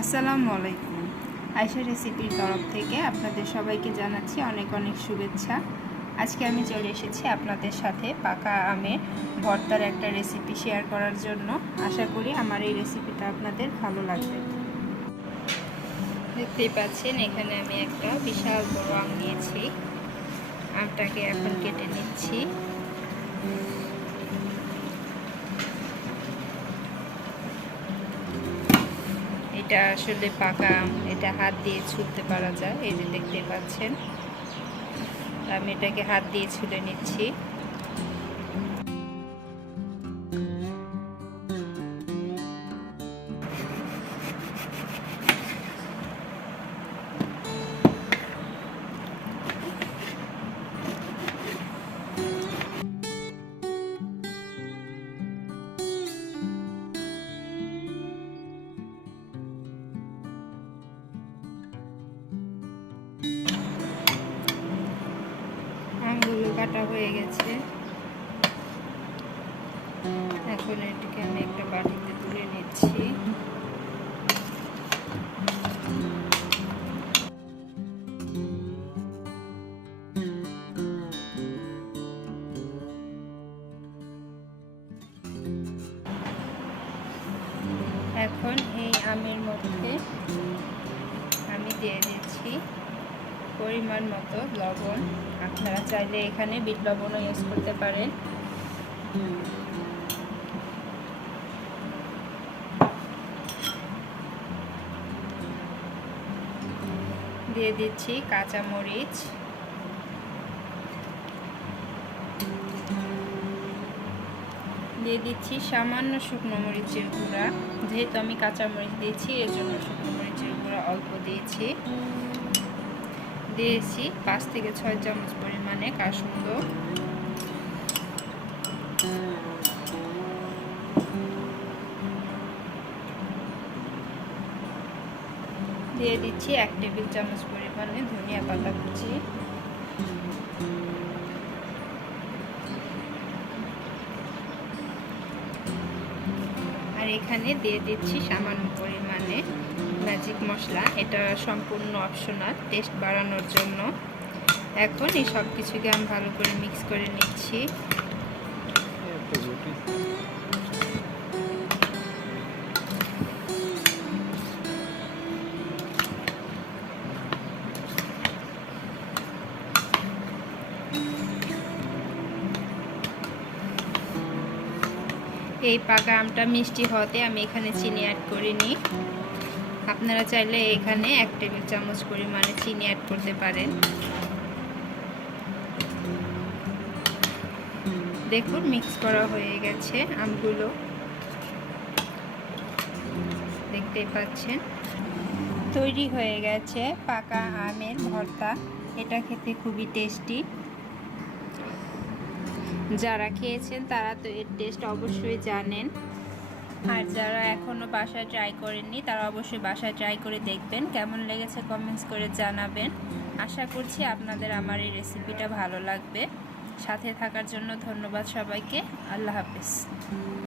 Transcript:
আসসালামু আলাইকুম। আয়শা রেসিপির তরফ থেকে আপনাদের সবাইকে জানাচ্ছি অনেক অনেক শুভেচ্ছা। আজকে আমি চলে এসেছি আপনাদের সাথে পাকা আমের ভর্তার একটা রেসিপি শেয়ার করার জন্য। আশা করি আমার এই রেসিপিটা আপনাদের ভালো লাগবে। দেখতেই পাচ্ছেন এখানে আমি একটা বিশাল বড় আম নিয়েছি। আমটাকে এখন কেটে নিচ্ছি। এটা আসলে পাকা আম, এটা হাত দিয়ে ছুলতে পারা যায়। এই যে দেখতে পাচ্ছেন, আমি এটাকে হাত দিয়ে ছুলে নিচ্ছি। আমগুলো কাটা হয়ে গেছে। এখন এটাকে আমি একটা বাটিতে তুলে নিচ্ছি। এখন এই আমের মধ্যে আমি দিয়ে দিচ্ছি পরিমাণ মতো লবণ। আপনারা চাইলে এখানে বিট লবণও ইউজ করতে পারেন। দিয়ে দিচ্ছি কাঁচা মরিচ, দিয়ে দিচ্ছি সামান্য শুকনো মরিচের গুঁড়া। যেহেতু আমি কাঁচা মরিচ দিয়েছি এর জন্য শুকনো মরিচের গুঁড়া অল্প দিয়েছি। দিয়েছি 5 থেকে 6 চামচ পরিমাণে কাসুন্দ। দিয়ে দিচ্ছি 1 টেবিল চামচ পরিমাণে ধনিয়া পাতা কুচি। আর এখানে দিয়ে দিচ্ছি সামান্য পরিমাণে ম্যাজিক মশলা। এটা সম্পূর্ণ অপশনাল, টেস্ট বাড়ানোর জন্য। এখন এই সব কিছুকে আমি ভালো করে মিক্স করে নিচ্ছি। এই পাকা আমটা মিষ্টি হতে আমি এখানে চিনি অ্যাড করিনি। আপনারা চাইলে এখানে 1 টেবিল চামচ পরিমাণে চিনি অ্যাড করতে পারেন। দেখুন মিক্স করা হয়ে গেছে আমগুলো, দেখতেই পাচ্ছেন। তৈরি হয়ে গেছে পাকা আমের ভর্তা। এটা খেতে খুবই টেস্টি। যারা খেয়েছেন তারা তো এর টেস্ট অবশ্যই জানেন। আর যারা এখনও বাসায় ট্রাই করেননি তারা অবশ্যই বাসায় ট্রাই করে দেখবেন। কেমন লেগেছে কমেন্টস করে জানাবেন। আশা করছি আপনাদের আমার এই রেসিপিটা ভালো লাগবে। সাথে থাকার জন্য ধন্যবাদ সবাইকে। আল্লাহ হাফেজ।